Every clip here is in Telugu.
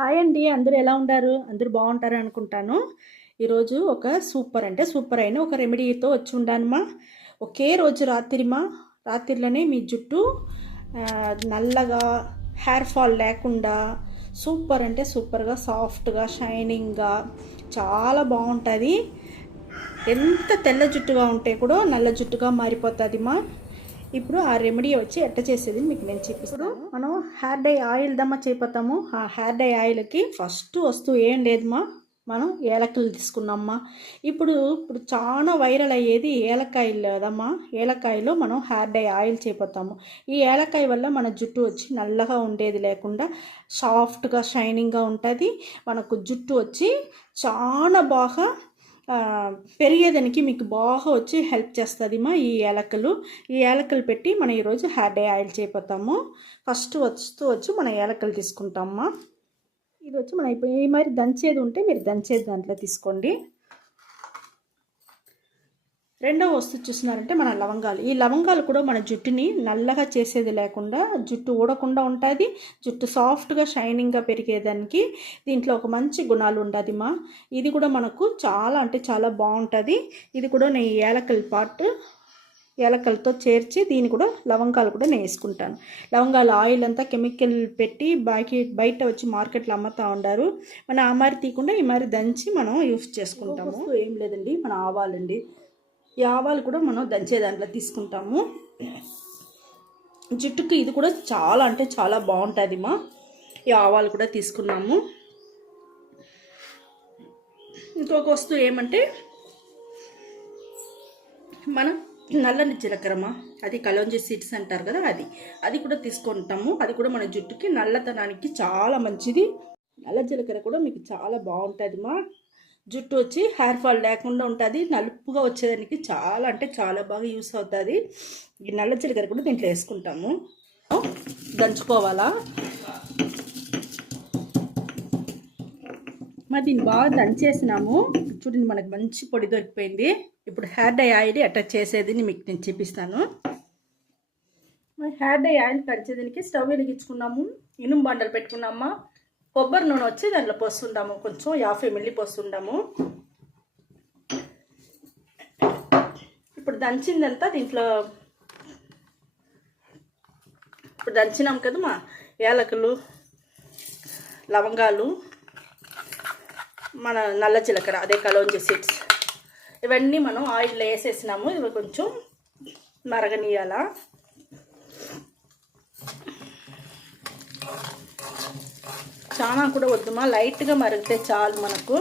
హాయ్ అండి. అందరూ ఎలా ఉంటారు? అందరూ బాగుంటారు అనుకుంటాను. ఈరోజు ఒక సూపర్ అంటే సూపర్ అయిన ఒక రెమెడీతో వచ్చి ఉండానమ్మా. ఒకే రోజు రాత్రిలోనే మీ జుట్టు నల్లగా, హెయిర్ ఫాల్ లేకుండా సూపర్ అంటే సూపర్గా, సాఫ్ట్గా, షైనింగ్గా చాలా బాగుంటుంది. ఎంత తెల్ల జుట్టుగా ఉంటే కూడా నల్ల జుట్టుగా మారిపోతుందిమా. ఇప్పుడు ఆ రెమెడీ వచ్చి ఎట్ట చేసేది మీకు నేను చూపిస్తాను. మనం హెయిర్ డై ఆయిల్ దమ్మా చేయిపోతాము. ఆ హెయిర్ డై ఆయిల్కి ఫస్ట్ వస్తువు ఏం లేదమ్మా, మనం ఏలక్కలు తీసుకున్నామ్మా. ఇప్పుడు చాలా వైరల్ అయ్యేది ఏలక్కాయలు కదమ్మా. ఏలక్కాయలో మనం హెయిర్ డై ఆయిల్ చేయిపోతాము. ఈ ఏలక్కాయ వల్ల మన జుట్టు వచ్చి నల్లగా ఉండేది లేకుండా సాఫ్ట్గా, షైనింగ్గా ఉంటుంది. మనకు జుట్టు వచ్చి చాలా బాగా పెరిగేదానికి మీకు బాగా వచ్చి హెల్ప్ చేస్తుందిమా ఈ ఏలక్కలు పెట్టి మనం ఈరోజు హెయిర్ డై ఆయిల్ చేయిపోతాము. ఫస్ట్ వచ్చి మనం ఏలక్కలు తీసుకుంటామమ్మా. ఇది వచ్చి మనం ఇప్పుడు ఈ మరి దంచేది ఉంటే మీరు దంచేది దాంట్లో తీసుకోండి. రెండవ వస్తువు చూసినారంటే మన లవంగాలు. ఈ లవంగాలు కూడా మన జుట్టుని నల్లగా చేసేది లేకుండా జుట్టు ఊడకుండా ఉంటుంది. జుట్టు సాఫ్ట్గా, షైనింగ్గా పెరిగేదానికి దీంట్లో ఒక మంచి గుణాలు ఉండదుమా. ఇది కూడా మనకు చాలా అంటే చాలా బాగుంటుంది. ఇది కూడా నేను ఏలకలతో చేర్చి దీన్ని కూడా లవంగాలు కూడా నేను వేసుకుంటాను. లవంగాల ఆయిల్ అంతా కెమికల్ పెట్టి బయట వచ్చి మార్కెట్లో అమ్ముతూ ఉండారు. మనం ఆ మరి తీయకుండా ఈ మరి దంచి మనం యూస్ చేసుకుంటాము. ఏం లేదండి, మన ఆవాలండి. ఈ ఆవాలు కూడా మనం దంచే దాంట్లో తీసుకుంటాము. జుట్టుకి ఇది కూడా చాలా అంటే చాలా బాగుంటుంది మా. ఈ ఆవాలు కూడా తీసుకున్నాము. ఇంకొక వస్తువు ఏమంటే మనం నల్లని జీలకర్రమా, అది కలోంజీ సీడ్స్ అంటారు కదా, అది కూడా తీసుకుంటాము. అది కూడా మన జుట్టుకి నల్లతనానికి చాలా మంచిది. నల్ల జీలకర్ర కూడా మీకు చాలా బాగుంటుంది మా. జుట్టు వచ్చి హెయిర్ ఫాల్ లేకుండా ఉంటుంది. నలుపుగా వచ్చేదానికి చాలా అంటే చాలా బాగా యూస్ అవుతుంది. ఈ నల్ల జీలకర్ర కూడా దీంట్లో వేసుకుంటాము. దంచుకోవాలా మరి దీన్ని బాగా దంచేసినాము. చూడండి, మనకు మంచి పొడి దొరికిపోయింది. ఇప్పుడు హెయిర్ డై ఆయిల్ ఎట్లా చేసేది మీకు నేను చూపిస్తాను. హెయిర్ డై ఆయిల్ దంచేదానికి స్టవ్ వెలిగించుకున్నాము. ఇనుము బండలు పెట్టుకున్నామా. కొబ్బరి నూనె వచ్చి దాంట్లో పోస్తుంటాము. కొంచెం 50 ml పోస్తుంటాము. ఇప్పుడు దంచిందంతా దీంట్లో ఇప్పుడు దంచినాం కదా మా. యాలకులు, లవంగాలు, మన నల్ల జీలకర్ర, అదే కలోంజీ సీడ్స్, ఇవన్నీ మనం ఆయిల్లో వేసేసినాము. ఇవి కొంచెం మరగనీయాల. చాలా కూడా వద్దుమా, లైట్గా మరిగితే చాలు. మనకు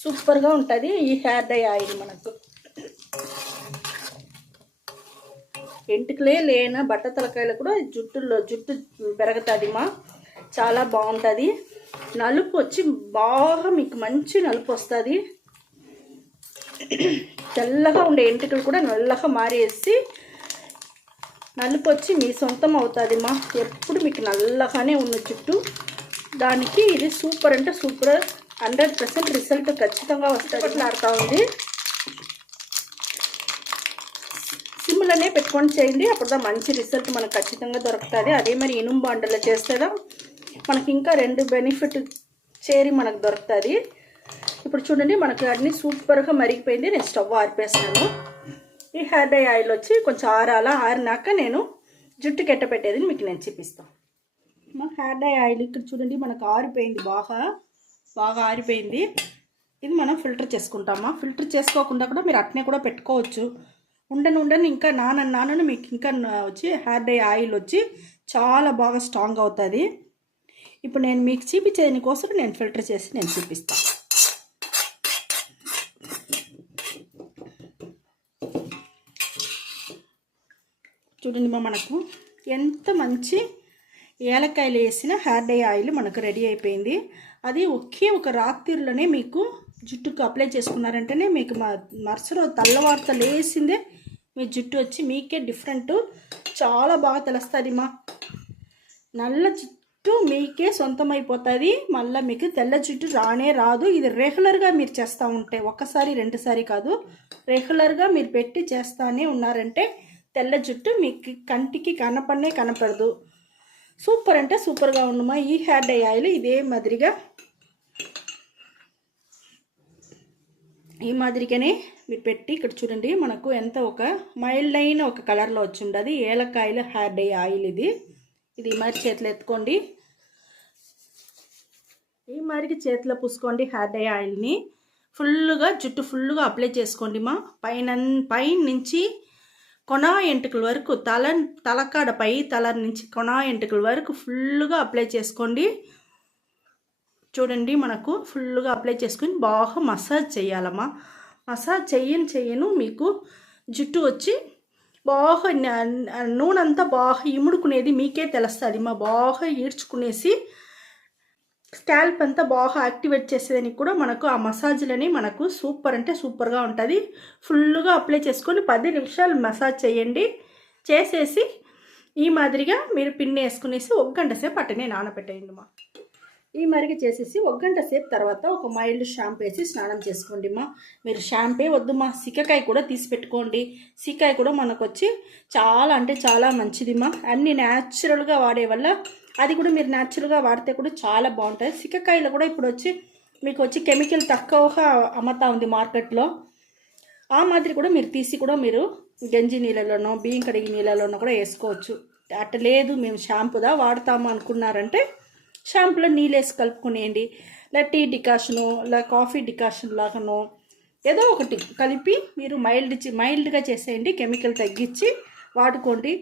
సూపర్గా ఉంటుంది ఈ హెయిర్ డై ఆయిల్. మనకు ఎంటుకలే లేన బట్ట తలకాయలు కూడా జుట్టు పెరుగుతుంది మా. చాలా బాగుంటుంది. నలుపు వచ్చి బాగా మీకు మంచి నలుపు వస్తుంది. తెల్లగా ఉండే ఎంటుకలు కూడా నల్లగా మారేసి నలుపు వచ్చి మీ సొంతం అవుతుంది మా. ఎప్పుడు మీకు నల్లగానే ఉన్న జుట్టు, దానికి ఇది సూపర్ అంటే సూపర్. 100% రిజల్ట్ ఖచ్చితంగా వస్తుంది. ఆడుతూ ఉంది. సిమ్లోనే పెట్టుకొని చేయండి, అప్పుడు మంచి రిజల్ట్ మనకు ఖచ్చితంగా దొరుకుతుంది. అదే మరి ఇనుము బండలో చేస్తేదా మనకి ఇంకా 2 బెనిఫిట్ చేరి మనకు దొరుకుతుంది. ఇప్పుడు చూడండి, మనకి అన్నీ సూపర్గా మరిగిపోయింది. నేను స్టవ్ ఆరిపేస్తాను. ఈ హెయిర్ డై ఆయిల్ వచ్చి కొంచెం ఆరినాక నేను జుట్టుకి ఎట్ట పెట్టేది మీకు నేను చూపిస్తాను. మా హెయిర్ డై ఆయిల్ ఇక్కడ చూడండి మనకు ఆరిపోయింది, బాగా ఆరిపోయింది. ఇది మనం ఫిల్టర్ చేసుకుంటామా. ఫిల్టర్ చేసుకోకుండా కూడా మీరు అట్నే కూడా పెట్టుకోవచ్చు. ఉండను ఇంకా నానని మీకు ఇంకా వచ్చి హెయిర్ డై ఆయిల్ వచ్చి చాలా బాగా స్ట్రాంగ్ అవుతుంది. ఇప్పుడు నేను మీకు చూపించేదాని కోసం నేను ఫిల్టర్ చేసి నేను చూపిస్తాను. చూడండి మా, మనకు ఎంత మంచి ఏలక్కాయలు వేసిన హెయిర్ డై ఆయిల్ మనకు రెడీ అయిపోయింది. అది ఒక రాత్రిలోనే మీకు జుట్టుకు అప్లై చేసుకున్నారంటేనే మీకు మరుసటి తెల్లవారితో లేసిందే మీ జుట్టు వచ్చి మీకే డిఫరెంట్ చాలా బాగా తెలుస్తుంది మా. నల్ల జుట్టు మీకే సొంతం అయిపోతుంది. మళ్ళీ మీకు తెల్ల జుట్టు రాదు. ఇది రెగ్యులర్గా మీరు చేస్తూ ఉంటే, ఒక్కసారి 2 సారి కాదు, రెగ్యులర్గా మీరు పెట్టి చేస్తూనే ఉన్నారంటే తెల్ల జుట్టు మీకు కంటికి కనపడదు. సూపర్ అంటే సూపర్గా ఉండమా. ఈ హెయిర్ డై ఆయిల్ ఇదే మాదిరిగా ఈ మాదిరిగానే మీరు పెట్టి ఇక్కడ చూడండి, మనకు ఎంత ఒక మైల్డ్ అయిన ఒక కలర్లో వచ్చి ఉండదు. ఏలక్కాయల హెయిర్ డై ఆయిల్ ఇది మరి చేతిలో ఎత్తుకోండి. ఈ మాదిరిగా చేతిలో పూసుకోండి. హెయిర్ డై ఆయిల్ని ఫుల్గా జుట్టు ఫుల్గా అప్లై చేసుకోండి మా. పైన నుంచి కొన ఎంటుకల వరకు తలకాడ తల నుంచి కొన ఎంటుకల వరకు ఫుల్గా అప్లై చేసుకోండి. చూడండి, మనకు ఫుల్గా అప్లై చేసుకుని బాగా మసాజ్ చేయాలమ్మా. మసాజ్ చెయ్యను మీకు జుట్టు వచ్చి బాగా నూనె అంతా బాగా ఇముడుకునేది మీకే తెలుస్తుంది మా. బాగా ఈడ్చుకునేసి స్కాల్ప్ అంతా బాగా యాక్టివేట్ చేసేదానికి కూడా మనకు ఆ మసాజ్లని మనకు సూపర్ అంటే సూపర్గా ఉంటుంది. ఫుల్గా అప్లై చేసుకొని 10 నిమిషాలు మసాజ్ చేయండి. చేసేసి ఈ మాదిరిగా మీరు పిన్ వేసుకునేసి 1 గంట సేపు అట్టనే నానబెట్టేయండి మా. ఈ మరిగి చేసేసి 1 గంట సేపు తర్వాత ఒక మైల్డ్ షాంపూ వేసి స్నానం చేసుకోండి మా. మీరు షాంపే వద్దు మా, సిక్కకాయ కూడా తీసి పెట్టుకోండి. సిక్కాయ కూడా మనకు వచ్చి చాలా అంటే చాలా మంచిది మా. అన్నీ న్యాచురల్గా వాడే వల్ల అది కూడా మీరు న్యాచురల్గా వాడితే కూడా చాలా బాగుంటుంది. సిక్కకాయలో కూడా ఇప్పుడు వచ్చి మీకు వచ్చి కెమికల్ తక్కువగా అమ్ముతా ఉంది మార్కెట్లో. ఆ మాదిరి కూడా మీరు తీసి కూడా మీరు గంజి నీళ్ళలోనో బియ్యం కడిగి నీళ్ళలోనో కూడా వేసుకోవచ్చు. అట్ట లేదు మేము షాంపూదా వాడతాము అనుకున్నారంటే షాంపూలో నీళ్ళు వేసి కలుపుకునేయండి. ఇలా టీ డికాషను ఇలా కాఫీ డికాషన్ లాగానో ఏదో ఒకటి కలిపి మీరు మైల్డ్గా చేసేయండి. కెమికల్ తగ్గించి వాడుకోండి.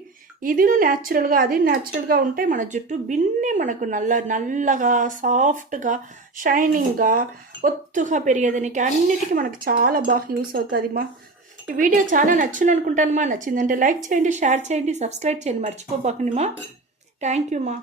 ఇది న్యాచురల్గా అది న్యాచురల్గా ఉంటే మన జుట్టు బిన్నే మనకు నల్లగా సాఫ్ట్గా షైనింగ్గా ఒత్తుగా పెరిగేదానికి అన్నిటికీ మనకు చాలా బాగా యూస్ అవుతుంది మా. ఈ వీడియో చాలా నచ్చింది అనుకుంటాను మా. నచ్చిందంటే లైక్ చేయండి, షేర్ చేయండి, సబ్స్క్రైబ్ చేయండి మర్చిపోబాకండి మా. థ్యాంక్ యూ మా.